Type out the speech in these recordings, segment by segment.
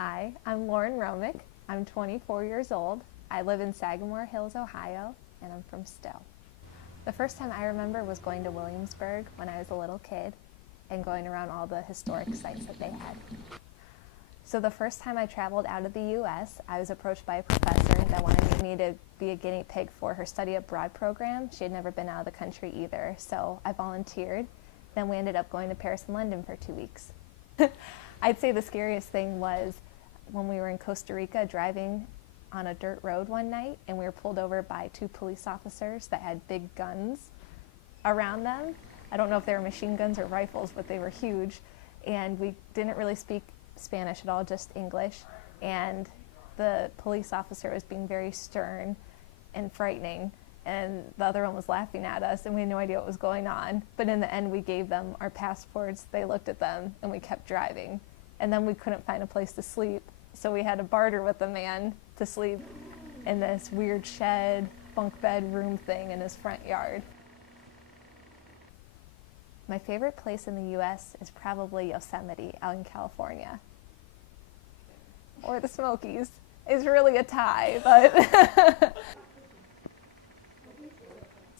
Hi, I'm Lauren Romick. I'm 24 years old. I live in Sagamore Hills, Ohio, and I'm from Stowe. The first time I remember was going to Williamsburg when I was a little kid and going around all the historic sites that they had. So the first time I traveled out of the U.S., I was approached by a professor that wanted me to be a guinea pig for her study abroad program. She had never been out of the country either, so I volunteered. Then we ended up going to Paris and London for 2 weeks. I'd say the scariest thing was when we were in Costa Rica driving on a dirt road one night and we were pulled over by 2 police officers that had big guns around them. I don't know if they were machine guns or rifles, but they were huge. And we didn't really speak Spanish at all, just English. And the police officer was being very stern and frightening. And the other one was laughing at us, and we had no idea what was going on. But in the end, we gave them our passports, they looked at them, and we kept driving. And then we couldn't find a place to sleep, so we had to barter with the man to sleep in this weird shed, bunk bed room thing in his front yard. My favorite place in the U.S. is probably Yosemite out in California. Or the Smokies. It's really a tie, but...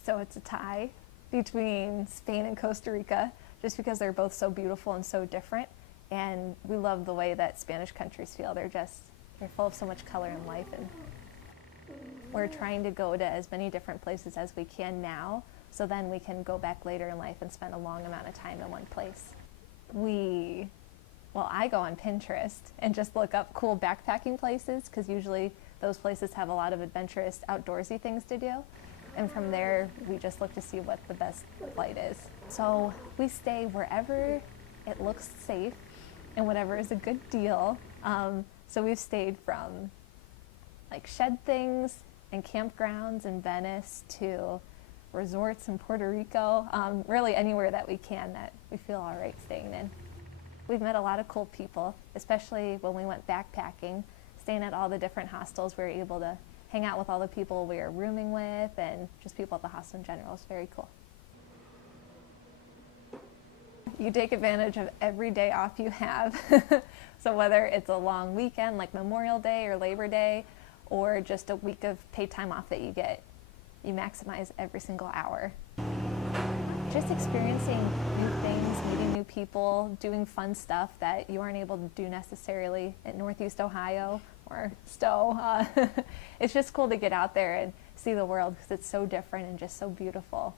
So it's a tie between Spain and Costa Rica, just because they're both so beautiful and so different. And we love the way that Spanish countries feel. They're full of so much color and life. And we're trying to go to as many different places as we can now, so then we can go back later in life and spend a long amount of time in one place. I go on Pinterest and just look up cool backpacking places, because usually those places have a lot of adventurous, outdoorsy things to do. And from there, we just look to see what the best flight is. So we stay wherever it looks safe and whatever is a good deal. So we've stayed from like shed things and campgrounds in Venice to resorts in Puerto Rico, really anywhere that we can that we feel all right staying in. We've met a lot of cool people, especially when we went backpacking, staying at all the different hostels. We were able to hang out with all the people we were rooming with and just people at the hostel in general. It's very cool. You take advantage of every day off you have. So whether it's a long weekend like Memorial Day or Labor Day, or just a week of paid time off that you get, you maximize every single hour. Just experiencing new things, meeting new people, doing fun stuff that you aren't able to do necessarily in Northeast Ohio or Stowe. It's just cool to get out there and see the world, because it's so different and just so beautiful.